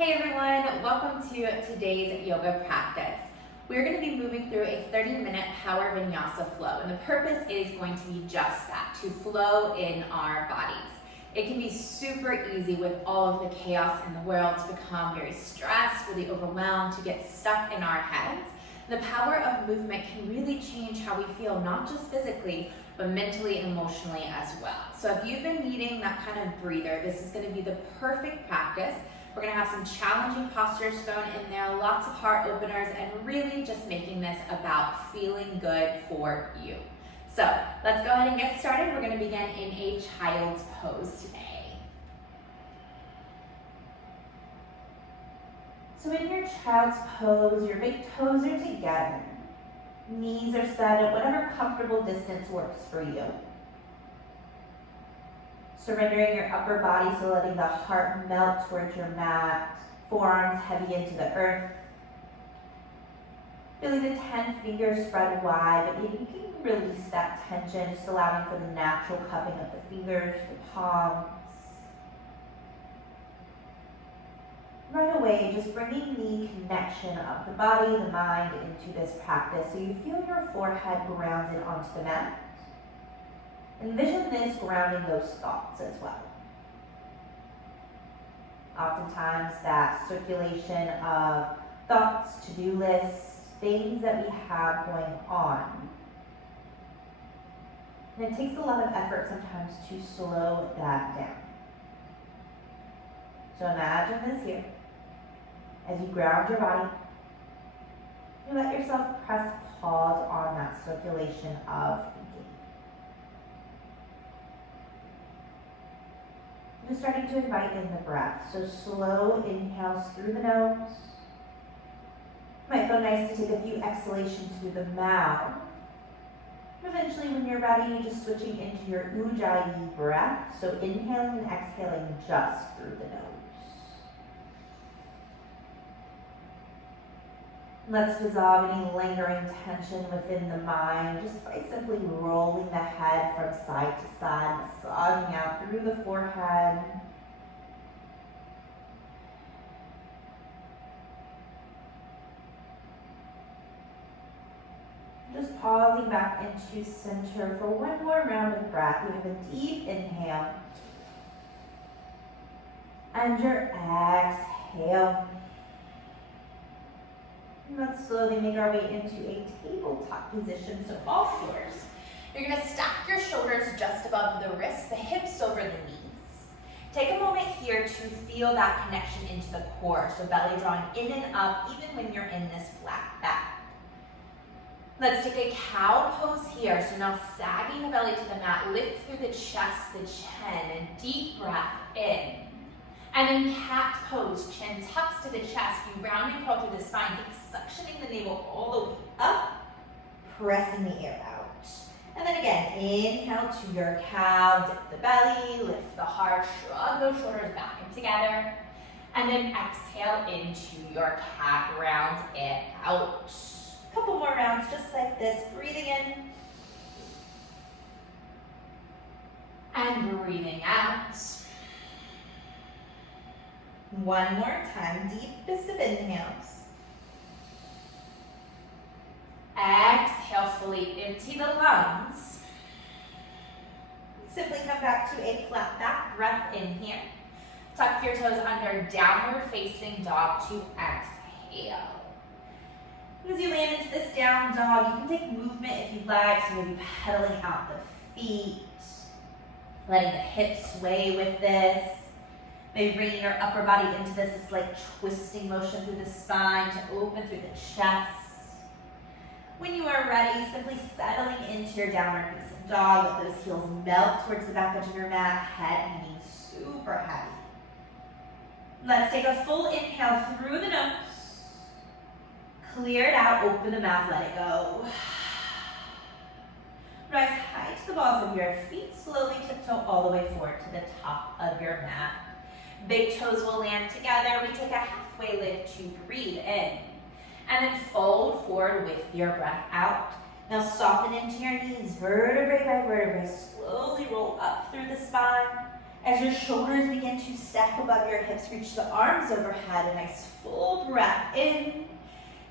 Hey everyone, welcome to today's yoga practice. We're going to be moving through a 30-minute power vinyasa flow, and the purpose is going to be just that, to flow in our bodies. It can be super easy with all of the chaos in the world to become very stressed, really overwhelmed, to get stuck in our heads. The power of movement can really change how we feel, not just physically, but mentally and emotionally as well. So if you've been needing that kind of breather, this is going to be the perfect practice. We're going to have some challenging postures thrown in there, lots of heart openers, and really just making this about feeling good for you. So let's go ahead and get started. We're going to begin in a child's pose today. So in your child's pose, your big toes are together. Knees are set at whatever comfortable distance works for you. Surrendering your upper body, so letting the heart melt towards your mat, forearms heavy into the earth. Feeling the 10 fingers spread wide, but you can release that tension, just allowing for the natural cupping of the fingers, the palms. Right away, just bringing the connection of the body, the mind into this practice, so you feel your forehead grounded onto the mat. Envision this grounding those thoughts as well. Oftentimes that circulation of thoughts, to-do lists, things that we have going on. And it takes a lot of effort sometimes to slow that down. So imagine this here. As you ground your body, you let yourself press pause on that circulation of thinking. Just starting to invite in the breath. So slow inhales through the nose. Might feel nice to take a few exhalations through the mouth. Eventually, when you're ready, just switching into your ujjayi breath. So inhaling and exhaling just through the nose. Let's dissolve any lingering tension within the mind just by simply rolling the head from side to side, massaging out through the forehead. Just pausing back into center for one more round of breath. We have a deep inhale. And your exhale. Let's slowly make our way into a tabletop position, so all fours. You're going to stack your shoulders just above the wrists, the hips over the knees. Take a moment here to feel that connection into the core, so belly drawing in and up even when you're in this flat back. Let's take a cow pose here, so now sagging the belly to the mat, lift through the chest, the chin, and deep breath in. And in cat pose, chin tucks to the chest, you round and curl through the spine, suctioning the navel all the way up, pressing the air out. And then again, inhale to your cow, dip the belly, lift the heart, shrug those shoulders back and together. And then exhale into your cat, round it out. A couple more rounds just like this, breathing in. And breathing out. One more time, deepest of inhales. Exhale, fully empty the lungs. Simply come back to a flat back, breath in here. Tuck your toes under, downward facing dog to exhale. As you land into this down dog, you can take movement if you'd like, so maybe pedaling out the feet, letting the hips sway with this. Maybe bringing your upper body into this like twisting motion through the spine to open through the chest. When you are ready, simply settling into your downward facing dog. Let those heels melt towards the back edge of your mat, head hanging super heavy. Let's take a full inhale through the nose. Clear it out, open the mouth, let it go. Rise high to the balls of your feet, slowly tiptoe all the way forward to the top of your mat. Big toes will land together. We take a halfway lift to breathe in. And then fold forward with your breath out. Now soften into your knees, vertebrae by vertebrae. Slowly roll up through the spine. As your shoulders begin to stack above your hips, reach the arms overhead. A nice full breath in.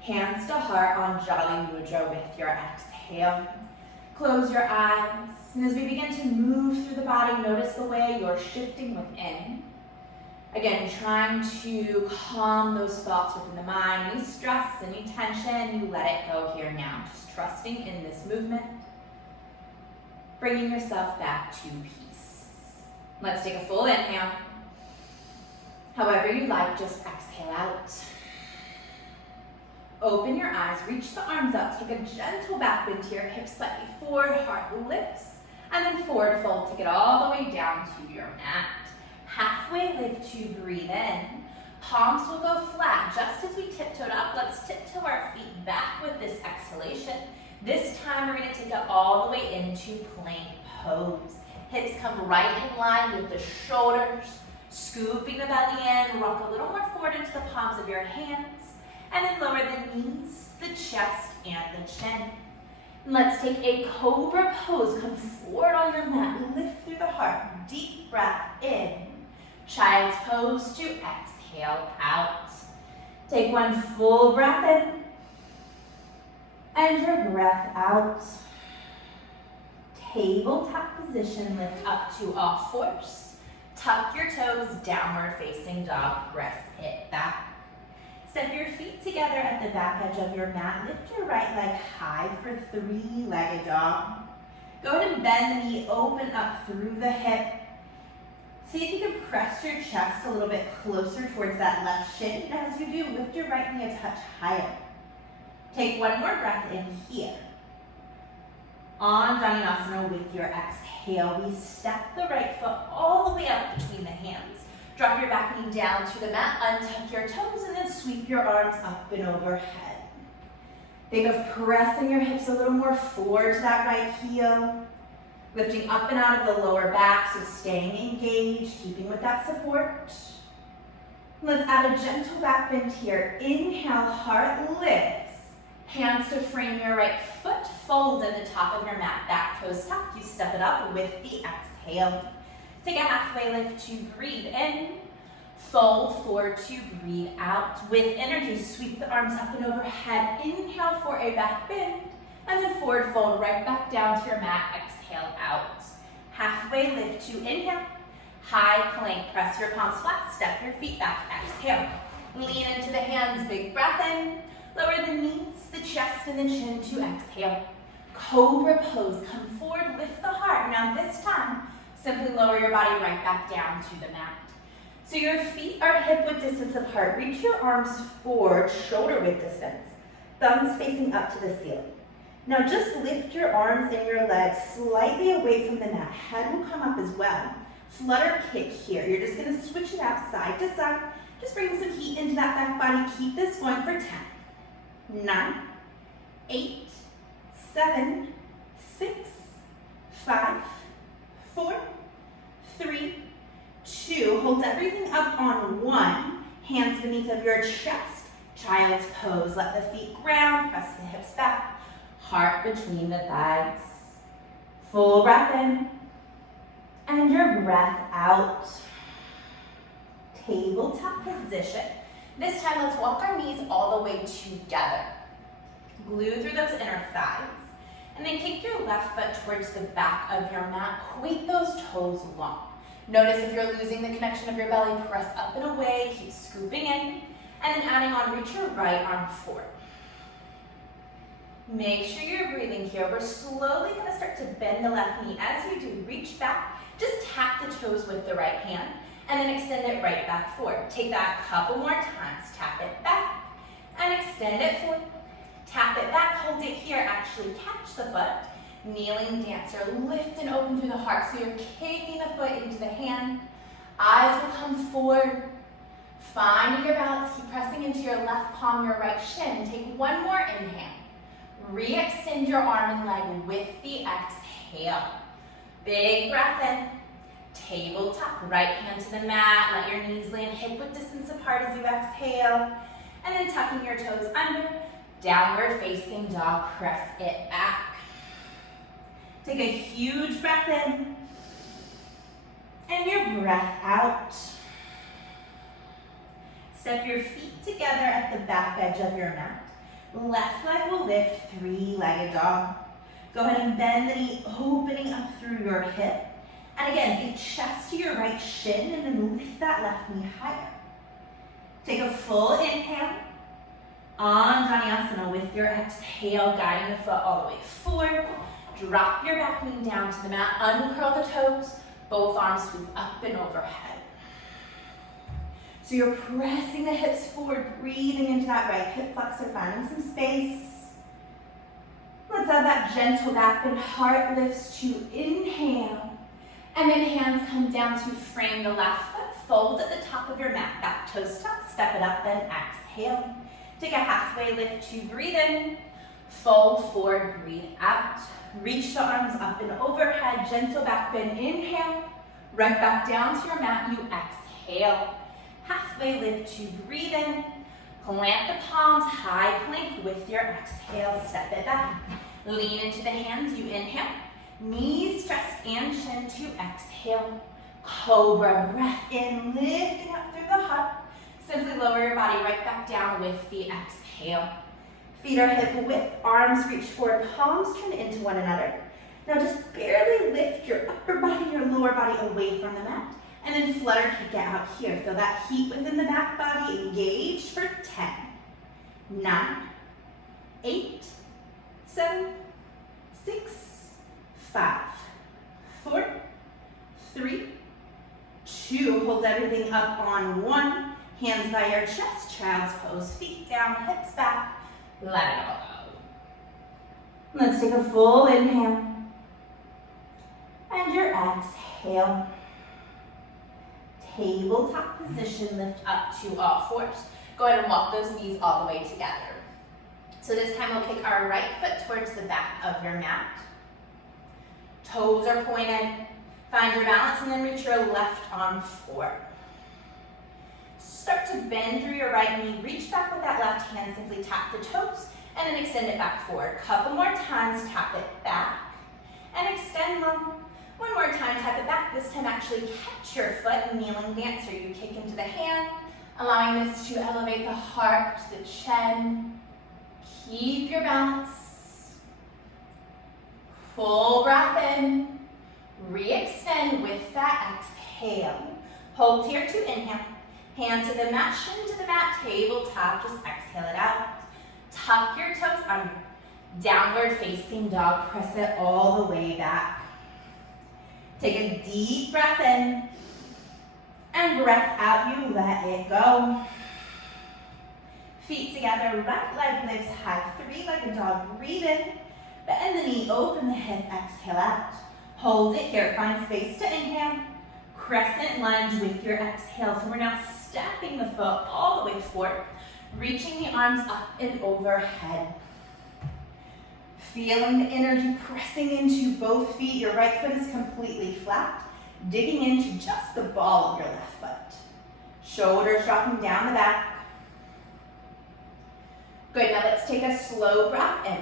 Hands to heart on Jolly Mudra with your exhale. Close your eyes. And as we begin to move through the body, notice the way you're shifting within. Again, trying to calm those thoughts within the mind. Any stress, any tension, you let it go here now. Just trusting in this movement. Bringing yourself back to peace. Let's take a full inhale. However you like, just exhale out. Open your eyes, reach the arms up, take a gentle back bend to your hips, slightly forward, heart lifts, and then forward fold, take it all the way down to your mat. Halfway lift to breathe in. Palms will go flat. Just as we tiptoed up, let's tiptoe our feet back with this exhalation. This time we're gonna take it all the way into plank pose. Hips come right in line with the shoulders, scooping the belly in, rock a little more forward into the palms of your hands, and then lower the knees, the chest, and the chin. And let's take a cobra pose. Come forward on your mat, lift through the heart, deep breath in. Child's pose to exhale out. Take one full breath in, and your breath out. Tabletop position, lift up to all fours. Tuck your toes, downward facing dog, press it back. Step your feet together at the back edge of your mat. Lift your right leg high for three-legged dog. Go ahead and bend the knee, open up through the hip. See if you can press your chest a little bit closer towards that left shin. And as you do, lift your right knee a touch higher. Take one more breath in here. On Vinyasa with your exhale, we step the right foot all the way up between the hands. Drop your back knee down to the mat, untuck your toes, and then sweep your arms up and overhead. Think of pressing your hips a little more forward to that right heel. Lifting up and out of the lower back, so staying engaged, keeping with that support. Let's add a gentle back bend here. Inhale, heart lifts. Hands to frame your right foot, fold at the top of your mat, back toes tucked. You step it up with the exhale. Take a halfway lift to breathe in. Fold forward to breathe out. With energy, sweep the arms up and overhead. Inhale for a back bend. And then forward fold right back down to your mat. Exhale out. Halfway lift to inhale. High plank. Press your palms flat. Step your feet back. Exhale. Lean into the hands. Big breath in. Lower the knees, the chest, and the chin to exhale. Cobra pose. Come forward. Lift the heart. Now this time, simply lower your body right back down to the mat. So your feet are hip-width distance apart. Reach your arms forward, shoulder-width distance. Thumbs facing up to the ceiling. Now just lift your arms and your legs slightly away from the mat. Head will come up as well. Flutter kick here. You're just gonna switch it out side to side. Just bring some heat into that back body. Keep this going for 10, 9, 8, 7, 6, 5, 4, 3, 2. Hold everything up on 1. Hands beneath of your chest. Child's pose. Let the feet ground. Press the hips back. Heart between the thighs. Full breath in. And your breath out. Tabletop position. This time, let's walk our knees all the way together. Glue through those inner thighs. And then kick your left foot towards the back of your mat. Point those toes long. Notice if you're losing the connection of your belly, press up and away, keep scooping in. And then adding on, reach your right arm forward. Make sure you're breathing here. We're slowly gonna start to bend the left knee. As you do, reach back, just tap the toes with the right hand, and then extend it right back forward. Take that a couple more times. Tap it back, and extend it forward. Tap it back, hold it here, actually catch the foot. Kneeling dancer, lift and open through the heart. So you're kicking the foot into the hand. Eyes will come forward. Finding your balance, keep pressing into your left palm, your right shin. Take one more inhale. Re-extend your arm and leg with the exhale. Big breath in. Tabletop, right hand to the mat. Let your knees land hip-width distance apart as you exhale. And then tucking your toes under. Downward facing dog, press it back. Take a huge breath in. And your breath out. Step your feet together at the back edge of your mat. Left leg will lift, three-legged dog. Go ahead and bend the knee, opening up through your hip. And again, big chest to your right shin, and then lift that left knee higher. Take a full inhale. Vinyasa with your exhale, guiding the foot all the way forward. Drop your back knee down to the mat, uncurl the toes, both arms sweep up and overhead. So you're pressing the hips forward, breathing into that right hip flexor, finding some space. Let's have that gentle back bend, heart lifts to inhale. And then hands come down to frame the left foot, fold at the top of your mat, back toes tuck, step it up, then exhale. Take a halfway lift to breathe in, fold forward, breathe out. Reach the arms up and overhead, gentle back bend, inhale. Right back down to your mat, you exhale. Halfway lift to breathe in. Plant the palms, high plank with your exhale, step it back. Lean into the hands, you inhale. Knees pressed and chin to exhale. Cobra, breath in, lifting up through the heart. Simply lower your body right back down with the exhale. Feet are hip width, arms reach forward, palms turn into one another. Now just barely lift your upper body, your lower body away from the mat. And then flutter kick it out here. Feel that heat within the back body, engaged for 10, 9, 8, 7, 6, 5, 4, 3, 2. Hold everything up on 1. Hands by your chest, child's pose, feet down, hips back, let it all go. Let's take a full inhale. And your exhale. Tabletop position, lift up to all fours. Go ahead and walk those knees all the way together. So this time we'll kick our right foot towards the back of your mat. Toes are pointed. Find your balance and then reach your left arm forward. Start to bend through your right knee. Reach back with that left hand. Simply tap the toes and then extend it back forward. Couple more times, tap it back and extend long. One more time, tap it back. This time actually catch your foot, kneeling dancer. You kick into the hand, allowing this to elevate the heart, the chin. Keep your balance. Full breath in. Re-extend with that exhale. Hold here to inhale. Hand to the mat, shin to the mat, tabletop. Just exhale it out. Tuck your toes under. Downward facing dog. Press it all the way back. Take a deep breath in, and breath out, you let it go. Feet together, right leg lifts high, three-legged dog, breathe in, bend the knee, open the hip, exhale out. Hold it here, find space to inhale. Crescent lunge with your exhale. So we're now stepping the foot all the way forward, reaching the arms up and overhead. Feeling the energy pressing into both feet. Your right foot is completely flat, digging into just the ball of your left foot. Shoulders dropping down the back. Good, now let's take a slow breath in.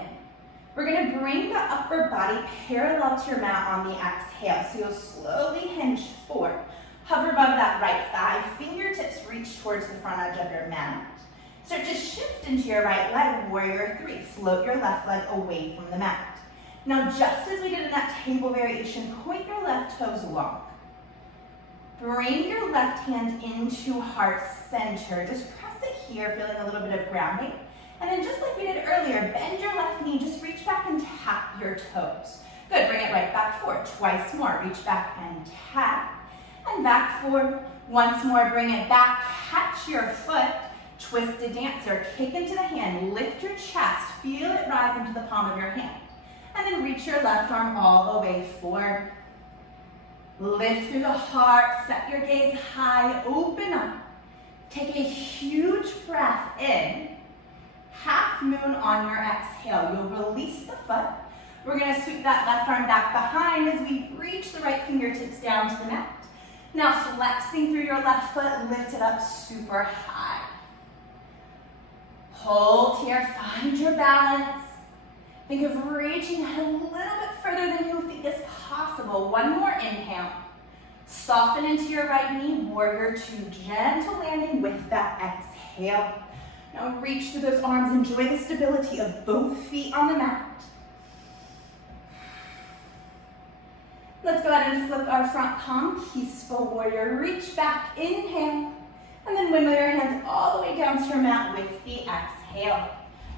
We're gonna bring the upper body parallel to your mat on the exhale. So you'll slowly hinge forward. Hover above that right thigh, fingertips reach towards the front edge of your mat. Start to shift into your right leg, warrior 3. Float your left leg away from the mat. Now, just as we did in that table variation, point your left toes long. Bring your left hand into heart center. Just press it here, feeling a little bit of grounding. And then just like we did earlier, bend your left knee, just reach back and tap your toes. Good, bring it right back forward. Twice more, reach back and tap. And back forward. Once more, bring it back, catch your foot. Twisted dancer, kick into the hand, lift your chest, feel it rise into the palm of your hand. And then reach your left arm all the way forward. Lift through the heart, set your gaze high, open up. Take a huge breath in. Half moon on your exhale. You'll release the foot. We're gonna sweep that left arm back behind as we reach the right fingertips down to the mat. Now flexing through your left foot, lift it up super high. Hold here, find your balance. Think of reaching a little bit further than you think is possible. One more inhale. Soften into your right knee, warrior two, gentle landing with that exhale. Now reach through those arms, enjoy the stability of both feet on the mat. Let's go ahead and flip our front palm, peaceful warrior, reach back, inhale, and then windmill your hands all the way down to your mat with the exhale.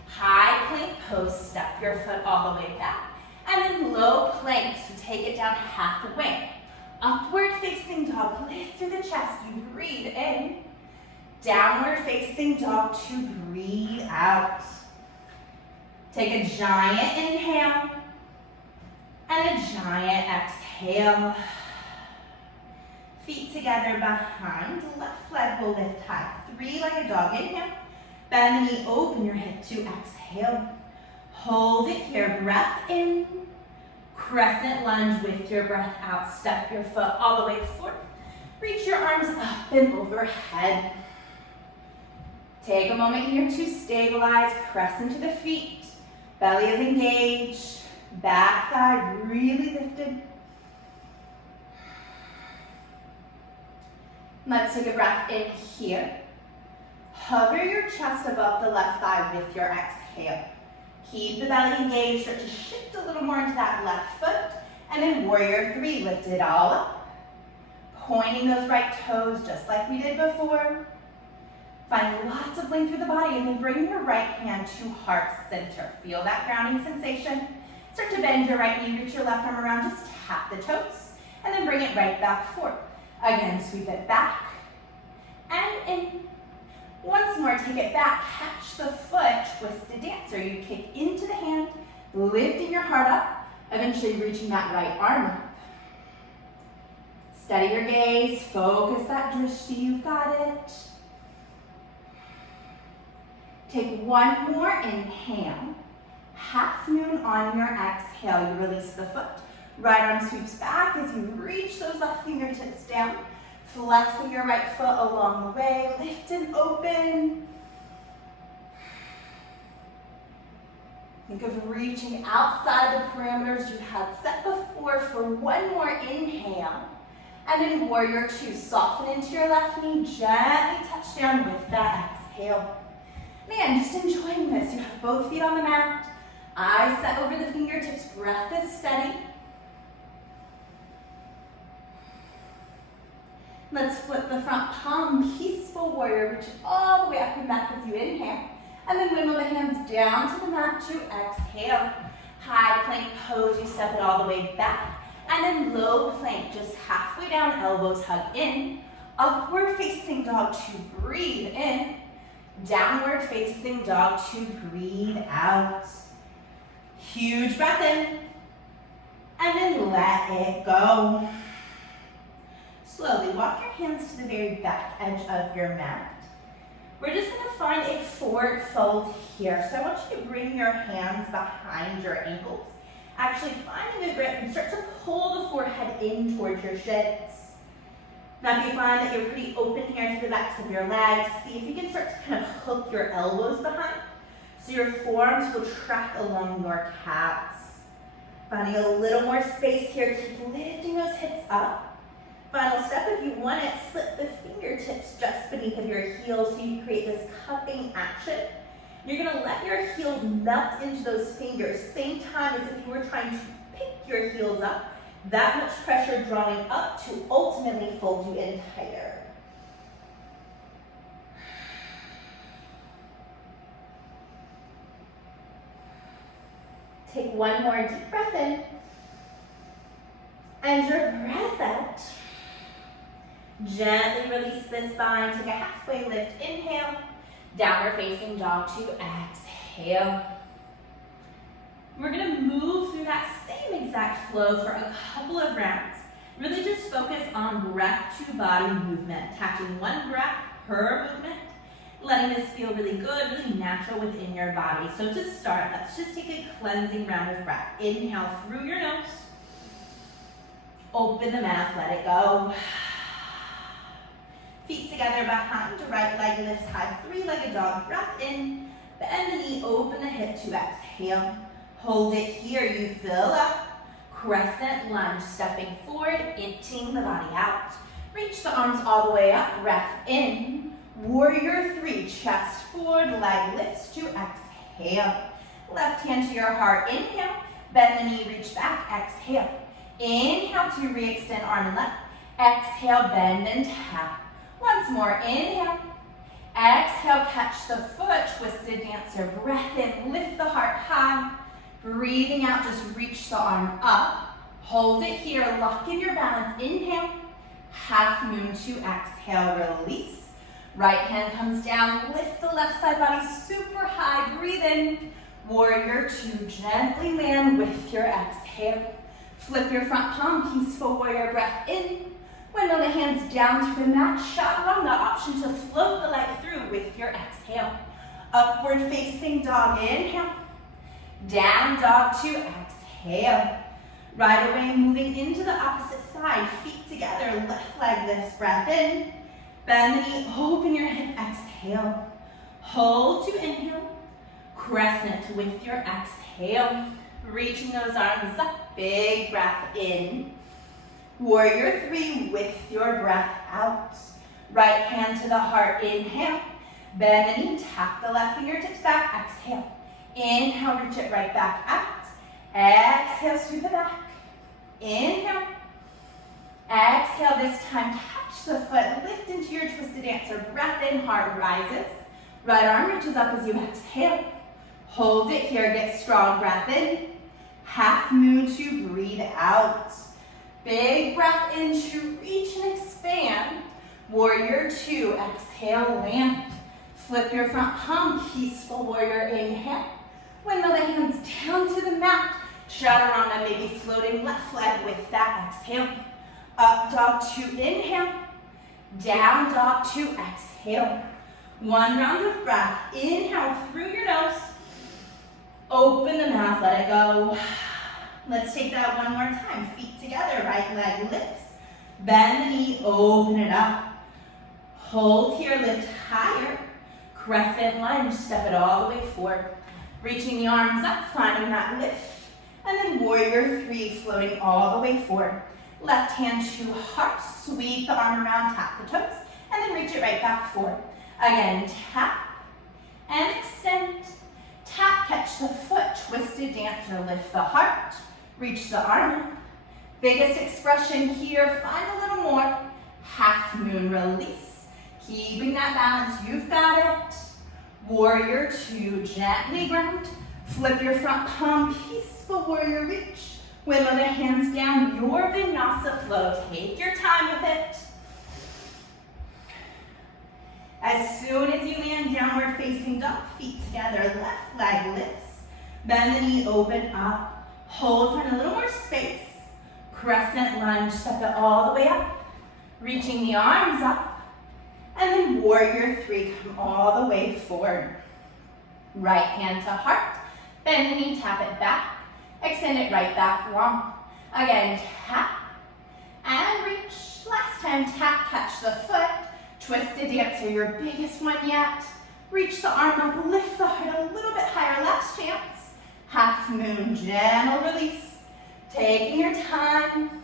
High plank pose, step your foot all the way back, and then low plank, so take it down halfway. Upward facing dog, lift through the chest, you breathe in. Downward facing dog to breathe out. Take a giant inhale and a giant exhale. Feet together behind, left leg will lift high. Three-legged dog, inhale. Bend the knee, open your hip to exhale. Hold it here, breath in. Crescent lunge with your breath out. Step your foot all the way forward. Reach your arms up and overhead. Take a moment here to stabilize. Press into the feet. Belly is engaged. Back thigh really lifted. Let's take a breath in here. Hover your chest above the left thigh with your exhale. Keep the belly engaged, start to shift a little more into that left foot, and then warrior three, lift it all up. Pointing those right toes just like we did before. Find lots of length through the body, and then bring your right hand to heart center. Feel that grounding sensation. Start to bend your right knee, reach your left arm around, just tap the toes, and then bring it right back forward. Again, sweep it back, and in. Once more, take it back, catch the foot, twisted dancer. You kick into the hand, lifting your heart up, eventually reaching that right arm up. Steady your gaze, focus that drishti, you've got it. Take one more inhale, half moon on your exhale, you release the foot. Right arm sweeps back as you reach those left fingertips down. Flexing your right foot along the way, lift and open. Think of reaching outside the parameters you had set before for one more inhale. And then warrior two, soften into your left knee, gently touch down with that exhale. Man, just enjoying this. You have both feet on the mat, eyes set over the fingertips, breath is steady. Let's flip the front palm, peaceful warrior, reach all the way up and back as you inhale. And then wiggle the hands down to the mat to exhale. High plank pose, you step it all the way back. And then low plank, just halfway down, elbows hug in. Upward facing dog to breathe in. Downward facing dog to breathe out. Huge breath in. And then let it go. Slowly walk your hands to the very back edge of your mat. We're just going to find a forward fold here. So I want you to bring your hands behind your ankles. Actually finding a grip and start to pull the forehead in towards your shins. Now if you find that you're pretty open here to the backs of your legs, see if you can start to kind of hook your elbows behind. So your forearms will track along your calves. Finding a little more space here, keep lifting those hips up. Final step, if you want it, slip the fingertips just beneath of your heels so you create this cupping action. You're gonna let your heels melt into those fingers, same time as if you were trying to pick your heels up, that much pressure drawing up to ultimately fold you in tighter. Take one more deep breath in, and your breath out. Gently release this spine, take a halfway lift, inhale, downward facing dog to exhale. We're gonna move through that same exact flow for a couple of rounds. Really just focus on breath to body movement, attaching one breath per movement, letting this feel really good, really natural within your body. So to start, let's just take a cleansing round of breath. Inhale through your nose, open the mouth, let it go. Feet together behind, right leg lifts high, three-legged dog, breath in, bend the knee, open the hip to exhale. Hold it here, you fill up, Crescent lunge, stepping forward, emptying the body out. Reach the arms all the way up, breath in. Warrior three, chest forward, leg lifts to exhale. Left hand to your heart, inhale. Bend the knee, reach back, exhale. Inhale to re-extend arm and leg. Exhale, bend and tap. Once more, inhale. Exhale, catch the foot, twisted dancer. Breath in, lift the heart high. Breathing out, just reach the arm up. Hold it here, lock in your balance. Inhale, half moon to exhale, release. Right hand comes down, lift the left side body super high. Breathe in, warrior two, gently land with your exhale. Flip your front palm, peaceful warrior, breath in. Windmill the hands down to the mat, chaturanga, the option to float the leg through with your exhale. Upward facing dog, inhale. Down dog to exhale. Right away, moving into the opposite side, feet together, left leg lifts, breath in. Bend the knee, open your hip, exhale. Hold to inhale. Crescent with your exhale. Reaching those arms up, big breath in. Warrior three with your breath out. Right hand to the heart, inhale. Bend the knee, tap the left fingertips back, exhale. Inhale, reach it right back out. Exhale, sweep it back. Inhale. Exhale, this time catch the foot, lift into your twisted dancer. Breath in, heart rises. Right arm reaches up as you exhale. Hold it here, get strong, breath in. Half moon to breathe out. Big breath in to reach and expand. Warrior two, exhale, land. Flip your front palm, peaceful warrior, inhale. Windmill the hands down to the mat. Chaturanga, maybe floating left leg with that exhale. Up dog two, inhale. Down dog two, exhale. One round of breath. Inhale through your nose. Open the mouth, let it go. Let's take that one more time. Feet together, right leg lifts. Bend the knee, open it up. Hold here, lift higher. Crescent lunge, step it all the way forward. Reaching the arms up, finding that lift. And then warrior three, floating all the way forward. Left hand to heart, sweep the arm around, tap the toes, and then reach it right back forward. Again, tap and extend. Tap, catch the foot, twisted dancer, lift the heart, reach the arm up. Biggest expression here, find a little more. Half moon, release. Keeping that balance, you've got it. Warrior two, gently ground. Flip your front palm, peaceful warrior reach. Windmill the hands down, your Vinyasa flow. Take your time with it. As soon as you land, downward facing dog, feet together, left leg lifts. Bend the knee, open up. Hold, find a little more space. Crescent lunge, step it all the way up. Reaching the arms up. And then warrior three, come all the way forward. Right hand to heart. Bend the knee, tap it back. Extend it right back long. Again, tap and reach. Last time, tap, catch the foot. Twisted dancer, your biggest one yet. Reach the arm up, lift the heart a little bit higher. Last chance. Half moon, gentle release. Taking your time.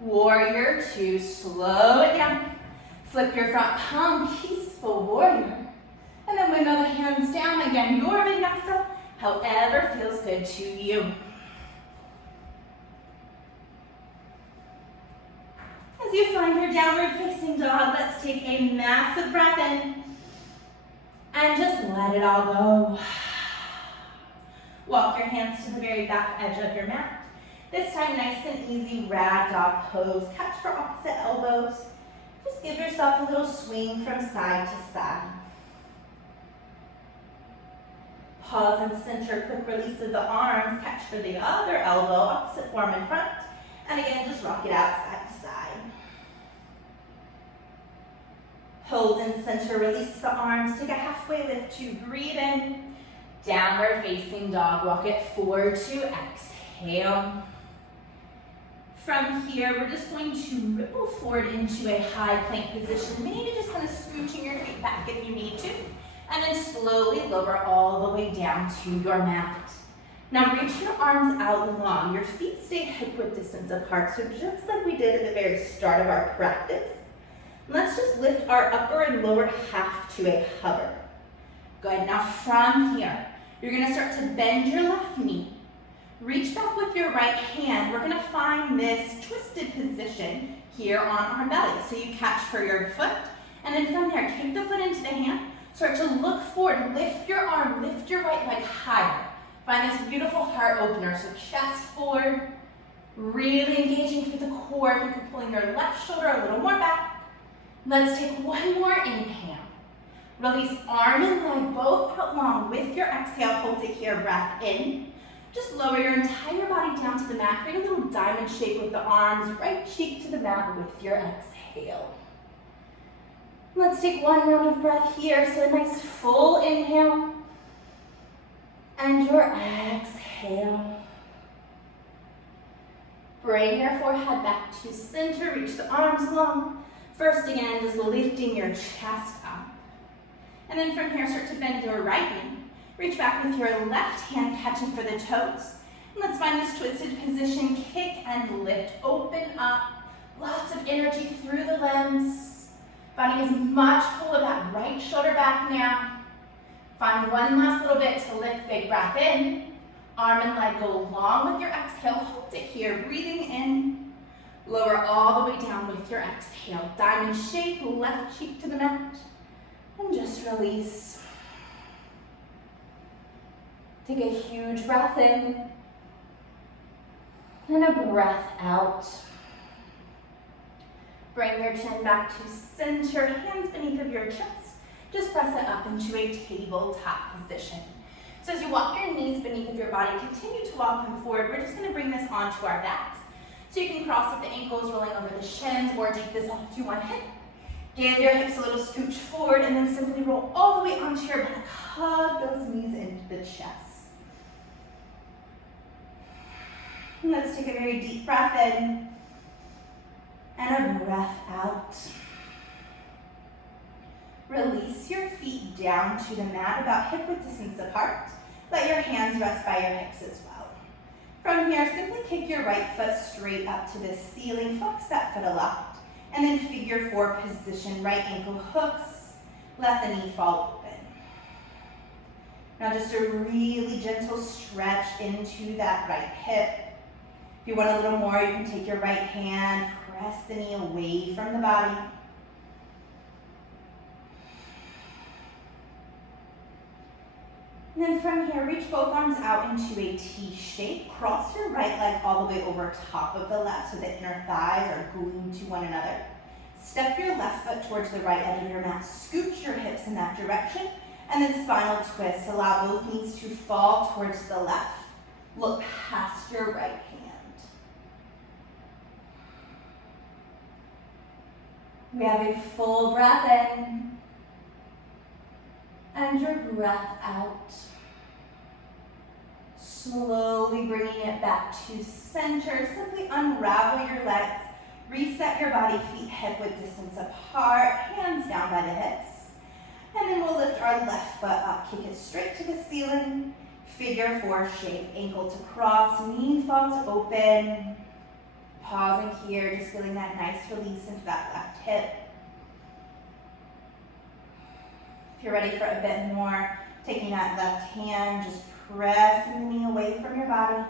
Warrior two, slow it down. Flip your front palm, peaceful warrior. And then windmill the hands down again, your Vinyasa, however feels good to you. As you find your downward facing dog, let's take a massive breath in and just let it all go. Walk your hands to the very back edge of your mat. This time, nice and easy rag dog pose. Catch for opposite elbows. Just give yourself a little swing from side to side. Pause and center, quick release of the arms. Catch for the other elbow, opposite form in front. And again, just rock it out side to side. Hold and center, release the arms. Take a halfway lift to breathe in. Downward facing dog, walk it forward to exhale. From here, we're just going to ripple forward into a high plank position. Maybe just kind of scooching your feet back if you need to. And then slowly lower all the way down to your mat. Now reach your arms out long. Your feet stay hip-width distance apart, so just like we did at the very start of our practice, let's just lift our upper and lower half to a hover. Good, now from here, you're gonna start to bend your left knee. Reach back with your right hand. We're gonna find this twisted position here on our belly. So you catch for your foot, and then from there, kick the foot into the hand, start to look forward, lift your arm, lift your right leg higher. Find this beautiful heart opener, so chest forward, really engaging through the core. Think of pulling your left shoulder a little more back. Let's take one more inhale. Release arm and leg both out long with your exhale. Hold it here, breath in. Just lower your entire body down to the mat. Create a little diamond shape with the arms, right cheek to the mat with your exhale. Let's take one round of breath here. So a nice full inhale. And your exhale. Bring your forehead back to center. Reach the arms long. First again, just lifting your chest up. And then from here, start to bend your right knee. Reach back with your left hand catching for the toes. And let's find this twisted position. Kick and lift. Open up. Lots of energy through the limbs. Finding as much pull of that right shoulder back now. Find one last little bit to lift. Big breath in. Arm and leg go long with your exhale. Hold it here. Breathing in. Lower all the way down with your exhale. Diamond shape, left cheek to the mat. And just release. Take a huge breath in. And a breath out. Bring your chin back to center, hands beneath of your chest. Just press it up into a tabletop position. So as you walk your knees beneath of your body, continue to walk them forward. We're just gonna bring this onto our backs. So you can cross up the ankles, rolling over the shins, or take this off to one hip. Give your hips a little scooch forward, and then simply roll all the way onto your back. Hug those knees into the chest. And let's take a very deep breath in, and a breath out. Release your feet down to the mat about hip-width distance apart. Let your hands rest by your hips as well. From here, simply kick your right foot straight up to the ceiling. Flex that foot aloft. And then figure four position. Right ankle hooks. Let the knee fall open. Now just a really gentle stretch into that right hip. If you want a little more, you can take your right hand, press the knee away from the body. And then from here, reach both arms out into a T shape. Cross your right leg all the way over top of the left so the inner thighs are glued to one another. Step your left foot towards the right edge of your mat. Scooch your hips in that direction. And then spinal twist. Allow both knees to fall towards the left. Look past your right hand. We have a full breath in. And your breath out. Slowly bringing it back to center. Simply unravel your legs. Reset your body, feet hip-width distance apart. Hands down by the hips. And then we'll lift our left foot up. Kick it straight to the ceiling. Figure four shape. Ankle to cross. Knee falls open. Pausing here. Just feeling that nice release into that left hip. If you're ready for a bit more, taking that left hand, just pressing the knee away from your body.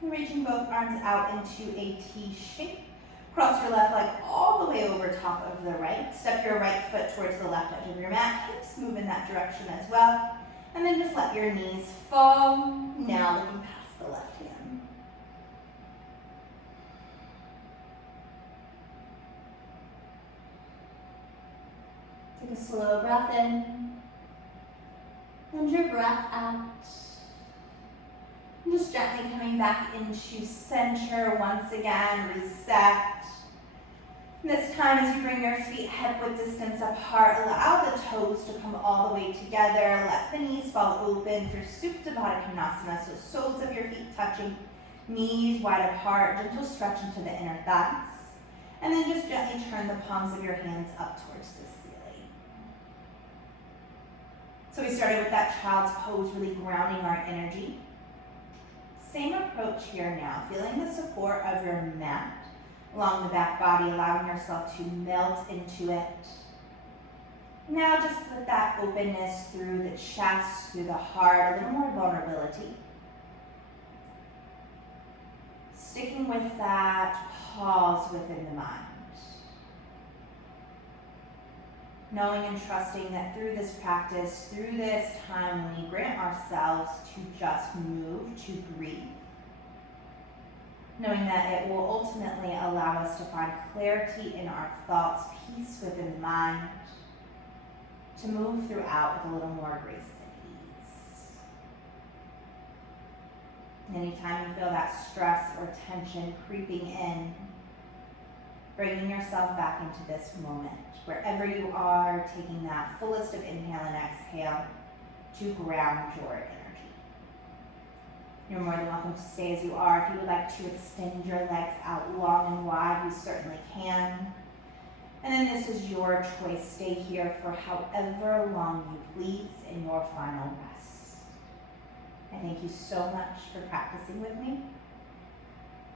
And reaching both arms out into a T shape. Cross your left leg all the way over top of the right. Step your right foot towards the left edge of your mat. Hips move in that direction as well. And then just let your knees fall. Now looking past the left hand. Take a slow breath in, and your breath out. And just gently coming back into center once again, reset. And this time as you bring your feet hip-width distance apart, allow the toes to come all the way together. Let the knees fall open for Supta Baddha Konasana, so soles of your feet touching, knees wide apart, gentle stretch into the inner thighs. And then just gently turn the palms of your hands up towards the ceiling. So we started with that child's pose, really grounding our energy. Same approach here now, feeling the support of your mat along the back body, allowing yourself to melt into it. Now just with that openness through the chest, through the heart, a little more vulnerability. Sticking with that pause within the mind. Knowing and trusting that through this practice, through this time, we grant ourselves to just move, to breathe. Knowing that it will ultimately allow us to find clarity in our thoughts, peace within the mind, to move throughout with a little more grace and ease. Anytime you feel that stress or tension creeping in, bringing yourself back into this moment, wherever you are, taking that fullest of inhale and exhale to ground your energy. You're more than welcome to stay as you are. If you would like to extend your legs out long and wide, you certainly can. And then this is your choice. Stay here for however long you please in your final rest. I thank you so much for practicing with me.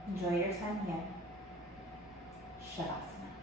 Enjoy your time here. Shavasana.